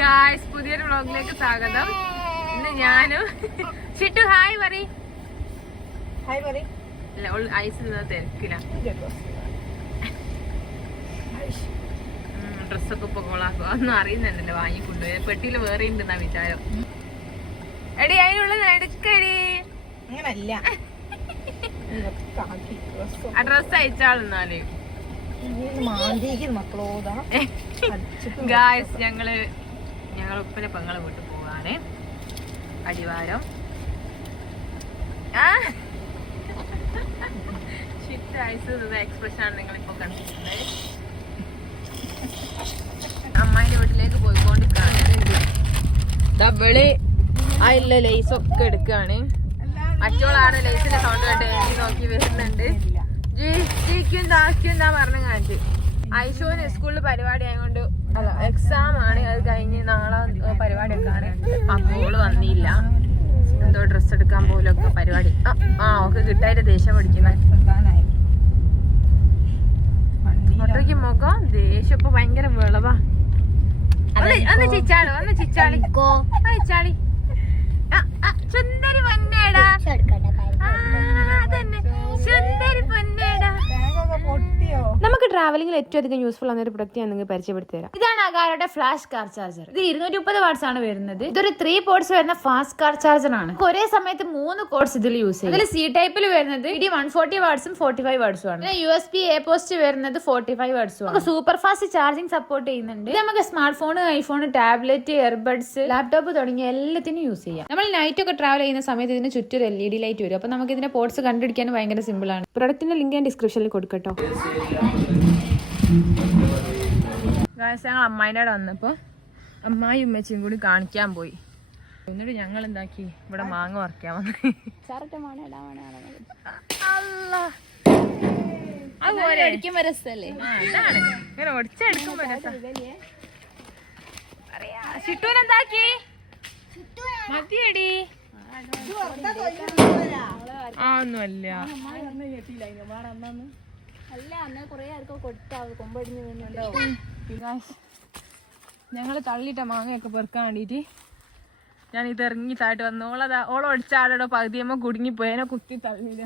Guys, പുതിയൊരു വ്ളോഗിലേക്ക് സ്വാഗതം. ഇന്ന് ഞാനും ചിട്ടു ഹായ് പറ. ഐസ് തിരക്കില്ല. ഡ്രസ്സൊക്കെ ഇപ്പൊ കൊളാക്കുക ഒന്നും അറിയുന്നുണ്ടല്ലോ. വാങ്ങിക്കൊണ്ടുപോയി പെട്ടിയിൽ വേറെ ഉണ്ടെന്നാ വിചാരം. എടി അതിനുള്ളത് എടുക്കടി. അങ്ങനല്ല, ആ ഡ്രസ്സ് അയച്ചാളെന്നാല്. ഗായ്സ്, ഞങ്ങള് ഉപ്പനെ പെങ്ങളെ വീട്ടിൽ പോവാണ്. അടിവാരം ഷിറ്റ് ഐസ് എക്സ്പ്രഷൻ ആണ് നിങ്ങളിപ്പോ കണ്ടിട്ടുള്ളത്. അമ്മായിന്റെ വീട്ടിലേക്ക് പോയിക്കൊണ്ടിരിക്കാണ്. ഡബിള് അതിലുള്ള ലേസൊക്കെ എടുക്കാണ്. മറ്റോളാണ് ലേസിന്റെ സൗണ്ട് കേട്ട് എഴുതി നോക്കി വരുന്നുണ്ട്. എന്താ പറഞ്ഞു കാണിച്ച്. ഐശുവിന് സ്കൂളിൽ പരിപാടി ആയതുകൊണ്ട് എക്സാം ആണ്. അത് കഴിഞ്ഞ് നാളെ പരിപാടിയൊക്കെ ആണ്. അപ്പോൾ വന്നില്ല. എന്തോ ഡ്രസ്സ് എടുക്കാൻ പോലൊക്കെ പരിപാടി. ഒക്കെ കിട്ടായിട്ട് ദേഷ്യം പഠിക്കുന്ന ഒട്ടയ്ക്ക് മുഖം ദേഷ്യം ഇപ്പൊ ഭയങ്കര വിളവാ. ഒന്ന് ചിച്ചാളി ചിച്ചാളി സുന്ദരി പൊന്നേടാ. അതന്നെ സുന്ദരി പൊന്നേടാ. നമുക്ക് ട്രാവലിംഗിൽ ഏറ്റവും അധികം യൂസ്ഫുൾ ആവുന്ന ഒരു പ്രൊഡക്റ്റ് ഞാൻ നിങ്ങൾക്ക് പരിചയപ്പെടുത്തി തരാം. ഇതാണ് അഗാരോയുടെ ഫ്ലാഷ് കാർ ചാർജർ. ഇത് 230 വാട്ട്സ് ആണ് വരുന്നത്. ഇതൊരു 3 പോർട്സ് വരുന്ന ഫാസ്റ്റ് കാർ ചാർജർ ആണ്. ഒരേ സമയത്ത് 3 കോഡ്സ് ഇതിൽ യൂസ് ചെയ്യും. ഇതിൽ സി ടൈപ്പിൽ വരുന്നത് 140 വാട്ട്സും 45 വാട്ട്സും ആണ്. USB A പോസ്റ്റ് വരുന്നത് 45 വാട്ട്സും ആണ്. സൂപ്പർ ഫാസ്റ്റ് ചാർജിങ് സപ്പോർട്ട് ചെയ്യുന്നുണ്ട്. ഇത് നമുക്ക് smart phone, iPhone, tablet, airbuds, laptop തുടങ്ങിയ എല്ലാത്തിനും യൂസ് ചെയ്യാം. നമ്മൾ നൈറ്റ് ഒക്കെ ട്രാവൽ ചെയ്യുന്ന സമയത്ത് ഇതിന് ചുറ്റും LED ലൈറ്റ് വരും. അപ്പൊ നമുക്ക് ഇതിന്റെ പോർട്സ് കണ്ടുപിടിക്കാൻ ഭയങ്കര സിമ്പിൾ ആണ്. പ്രൊഡക്റ്റിന്റെ ലിങ്ക് ഞാൻ ഡിസ്ക്രിപ്ഷനിൽ കൊടുക്കട്ടോ. ഞങ്ങൾ അമ്മായിൻ്റെ അവിടെ വന്നപ്പോൾ അമ്മായി ഉമ്മച്ചിയും കൂടി കാണിക്കാൻ പോയി. എന്നിട്ട് ഞങ്ങൾ എന്താക്കി, ഇവിടെ മാങ്ങ പറിക്കാൻ വന്നു. ഇങ്ങനെ ഒടിച്ചെടുക്കുമ്പോ ചിട്ടൂനെന്താക്കി മതിയടി. ഒന്നുമല്ല, ഞങ്ങള് തള്ളിയിട്ട മാങ്ങയൊക്കെ പെറുക്കാൻ വേണ്ടിട്ട് ഞാൻ ഇത് ഇറങ്ങി തായിട്ട് വന്നു. ഓളൊടിച്ചാടോ പകുതിയമ്മ കുടുങ്ങിപ്പോയി. അതിനെ കുത്തി തള്ളിയില്ല.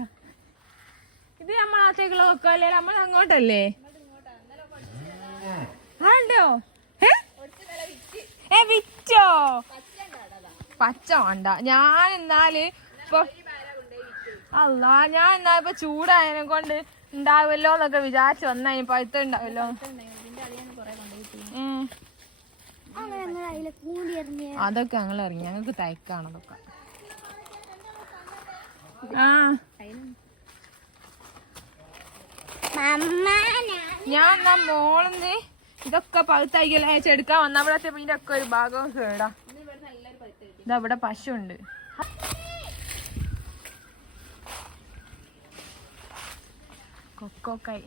ഇത് നമ്മളത്തേക്കുള്ള വെക്കല്ലേ, നമ്മൾ അങ്ങോട്ടല്ലേ? ആണ്ടോ വിറ്റോ? പച്ച വേണ്ട. ഞാൻ എന്നാല് ഇപ്പൊ ഞാൻ എന്നാ ഇപ്പൊ ചൂടായതിനെ കൊണ്ട് ഉണ്ടാവുമല്ലോ എന്നൊക്കെ വിചാരിച്ചു വന്നാ പഴുത്ത ഉണ്ടാവല്ലോ. അതൊക്കെ ഞങ്ങൾ ഇറങ്ങി. ഞങ്ങൾക്ക് തയക്കാണ് അതൊക്കെ. ഞാൻ എന്നാ മോളിന്ന് ഇതൊക്കെ പഴുത്തയക്കല അയച്ചെടുക്കാൻ വന്നപ്പോഴത്തെ ഇതിന്റെ ഒക്കെ ഒരു ഭാഗം കേടാ. ഇതവിടെ പശു ഉണ്ട്. കൊക്കോക്കായി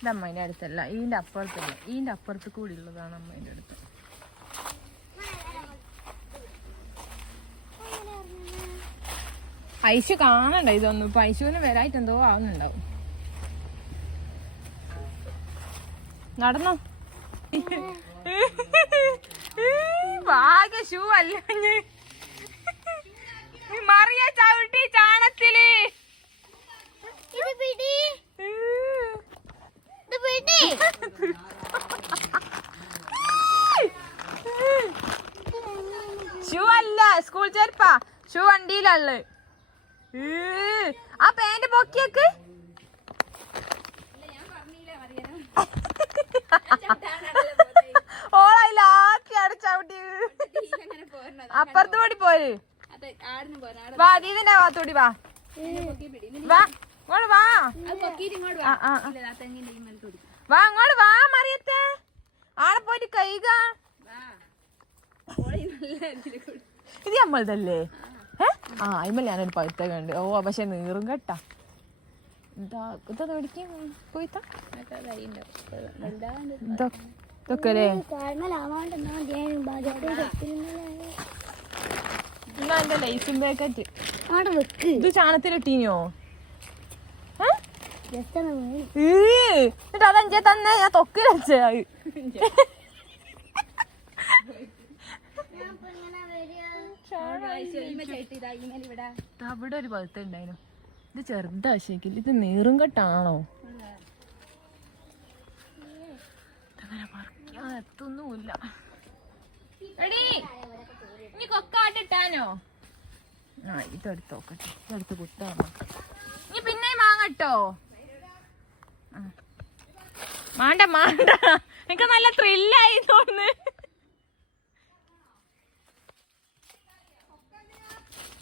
ഇത് അമ്മേൻ്റെ അടുത്തല്ല, ഇതിൻ്റെ അപ്പുറത്തല്ല. ഇതിൻ്റെ അപ്പുറത്ത് കൂടി ഉള്ളതാണ് അമ്മേൻ്റെ അടുത്ത്. ഐശു കാണണ്ട ഇതൊന്നും. ഇപ്പൊ ഐശുവിന് വരായിട്ട് എന്തോ ആവുന്നുണ്ടാവും. നടന്നോ? ഭാഗ്യ ഷൂ അല്ല മറിയ ചവിട്ടി ചാണത്തില്. ഷൂ അല്ല, സ്കൂൾ ചെരുപ്പാ. ഷൂ വണ്ടിയിലുള്ള. ആ പാന്റ് പൊക്കിയൊക്കെ ഓളാക്കി അടച്ചവിട്ടി അപ്പുറത്ത് കൂടി പോര്. വാ, ഇതിന്റെ ഭാഗത്തോടി വാ. വാ ഇങ്ങോട്ട് വാ. വാ ഇങ്ങോട്ട് വാ മറിയത്തെ. ആടെ പോയിട്ട് കൈക. ഇത് നമ്മളതല്ലേ? അയിമ ഞാനൊരു പഴുത്ത കണ്ട്. പക്ഷെ നീറും കേട്ടാ. ഇതാ മേടിക്കും പോയിത്താ. ഇതൊക്കെ അല്ലേ ലൈസും പാക്കറ്റ്. ഇത് ചാണത്തിലിട്ടീനോ? എന്നിട്ട് അതെഞ്ചേ തന്നെ ഞാൻ തൊക്കിൽ വെച്ചേ അവിടെ ഒരു പഴുത്ത ഉണ്ടായിരുന്നു. ഇത് ചെറുതാ ശരിക്കും. ഇത് നീറും കെട്ടാണോ? അങ്ങനെ പറിക്കാൻ എത്തൊന്നുമില്ല. എടീ ഇനി കൊക്കാട്ടിട്ടാനോ? ആ ഇതെടുത്ത് നോക്കട്ടെ. ഇതെടുത്ത് കുത്താ ഇനി പിന്നെ മാങ്ങട്ടോ. മാണ്ട മാണ്ട, എനിക്ക് നല്ല ത്രില്ലായി തോന്നുന്നു.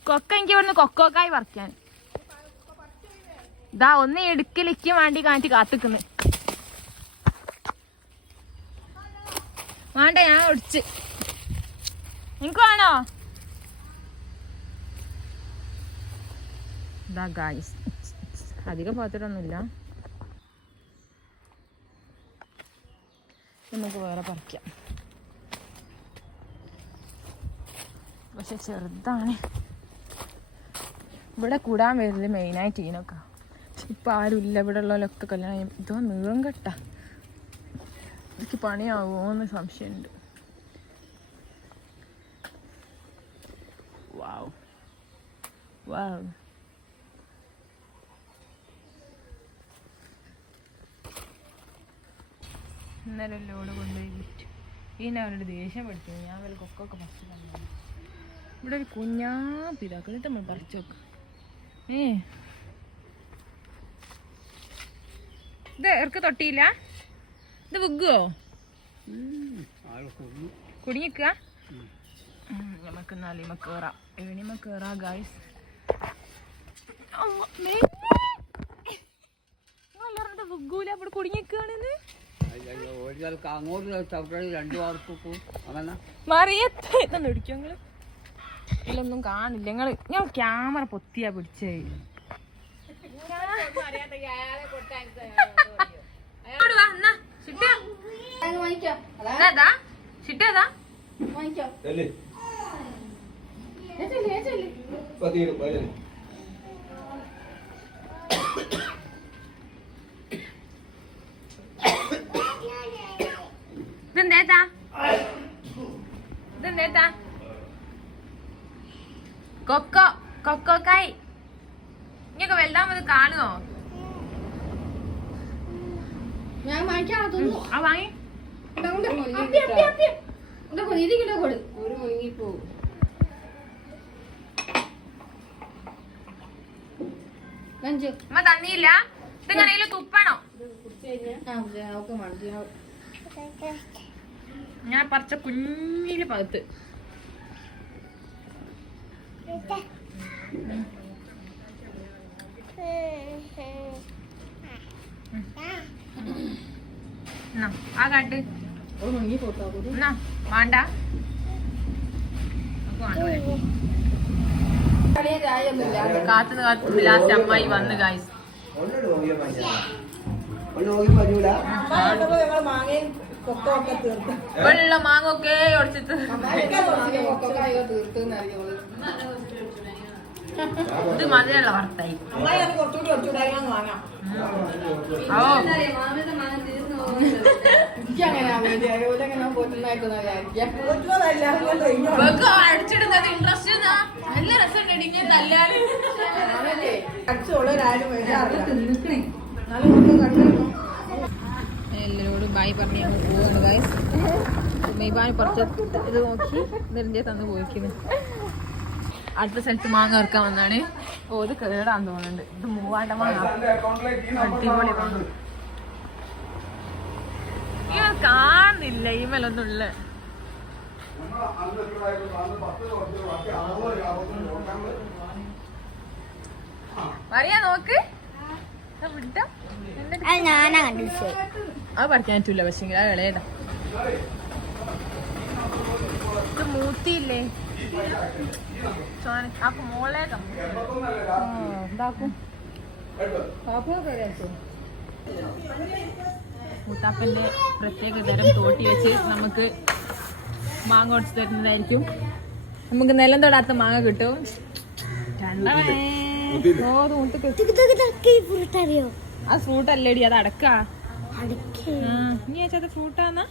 കൊക്ക എനിക്ക് ഇവിടുന്ന് കൊക്കോക്കായി പറിക്കാൻ. ഇതാ ഒന്ന് ഇടുക്കിലിക്ക് വേണ്ടി കാണിച്ച് കാത്തിക്കുന്നു. വേണ്ട ഞാൻ ഒടിച്ച്. എനിക്ക് വേണോ? ഇതാ ഗായ്സ്, അധികം പാത്തിട്ടൊന്നുമില്ല. നമുക്ക് വേറെ പറിക്കാം. പക്ഷെ ചെറുതാണ്. ഇവിടെ കൂടാൻ വരുന്നത് മെയിനായിട്ട് ഇതിനൊക്കെ. ഇപ്പം ആരുമില്ല. ഇവിടെ ഉള്ളവരൊക്കെ കല്യാണം ചെയ്യും. ഇതോ നീളം കെട്ടാ. ഇതൊക്കെ പണിയാവുമോന്ന് സംശയമുണ്ട്. വാവ് വാവ്. ഇന്നലെ ലോഡ് കൊണ്ടുപോയി വിറ്റു. ഇനി അവരുടെ ദേഷ്യം പഠിച്ചു. ഞാൻ വല്ല കൊക്കൊക്കെ ഫസ്റ്റ് കണ്ടു. ഇവിടെ ഒരു കുഞ്ഞാപ്പിതാക്കൾ നമ്മൾ പറിച്ചു വെക്കാം. ഇത് ഇറക്ക് തൊട്ടിയില്ല. ഇത് വിഗുവോ? കുടുങ്ങിക്കുക. നമുക്ക് നാലിമ കേറാം. എവിണിമ കേറാ ഗായ്സ്. വിഗൂല അവിടെ കുടുങ്ങിക്കാണെന്ന് മറിയത്തൊന്നും ഇടിക്കും നിങ്ങള്. ഇതിലൊന്നും കാണില്ല നിങ്ങള്. ഞാൻ ക്യാമറ പൊത്തിയാ പിടിച്ചേ. ഇതെന്തേത്താ ഇതെന്തേത്താ? കൊക്കോ കൊക്കോക്കായി. ഇങ്ങൊക്കെ വലുതാമത് കാണുമോ? ഞാൻ വാങ്ങിക്കാണോ? ആ വാങ്ങി. അമ്മ തന്നില്ല. ഇതിങ്ങനെ തുപ്പണോ? ഞാൻ പറിച്ച കുഞ്ഞില് പകുത്ത്. ആ കാട്ട് വേണ്ട. കാത്തുനിന്ന് കാത്തുനിന്ന് ലാസ്റ്റ് അമ്മായി വന്ന് ഗായ്സ്. വെള്ള മാങ്ങൊക്കെ ഒടിച്ചിട്ട് ഇത് മധുരമുള്ള വറുത്തായി. അടിച്ചിടുന്നത് ഇൻട്രസ്റ്റ് നല്ല രസം ഇടിഞ്ഞ തല്ലാന്. എല്ലാരോടും ബായ് പറഞ്ഞ് പോവാണ് ഗായ്സ്. മെയ്ബാൻ കുറച്ച് ഇത് നോക്കി നെറിഞ്ഞ തന്ന് പോയിക്കുന്നു. അടുത്ത സ്ഥലത്ത് മാങ്ങ ഇറക്കാൻ വന്നാണ്. ഓ ഇത് കേടാന്ന് തോന്നുന്നുണ്ട്. ഇത് മൂവാണ്ട മാങ്ങ അടിപൊളി മാങ്ങ. ഇവ കാണുന്നില്ല ഈ മേലൊന്നുള്ള. പറയാ നോക്ക്. അത് പറിക്കാൻ പറ്റൂല. പക്ഷെ അത് ഇളയതാ. ഇത് മൂത്തിയില്ലേ? അപ്പൊ മോളേതാ എന്താക്കും? മൂത്താപ്പന്റെ പ്രത്യേക തരം തോട്ടി വെച്ച് നമുക്ക് മാങ്ങ ഒടിച്ചു തരുന്നതായിരിക്കും. നമുക്ക് നിലം തൊടാത്ത മാങ്ങ കിട്ടും. അത് ഫ്രൂട്ട് അല്ലേടി, അത് അടക്കാ. അടക്കേ നീ വെച്ചത് ഫ്രൂട്ടാന്നാ?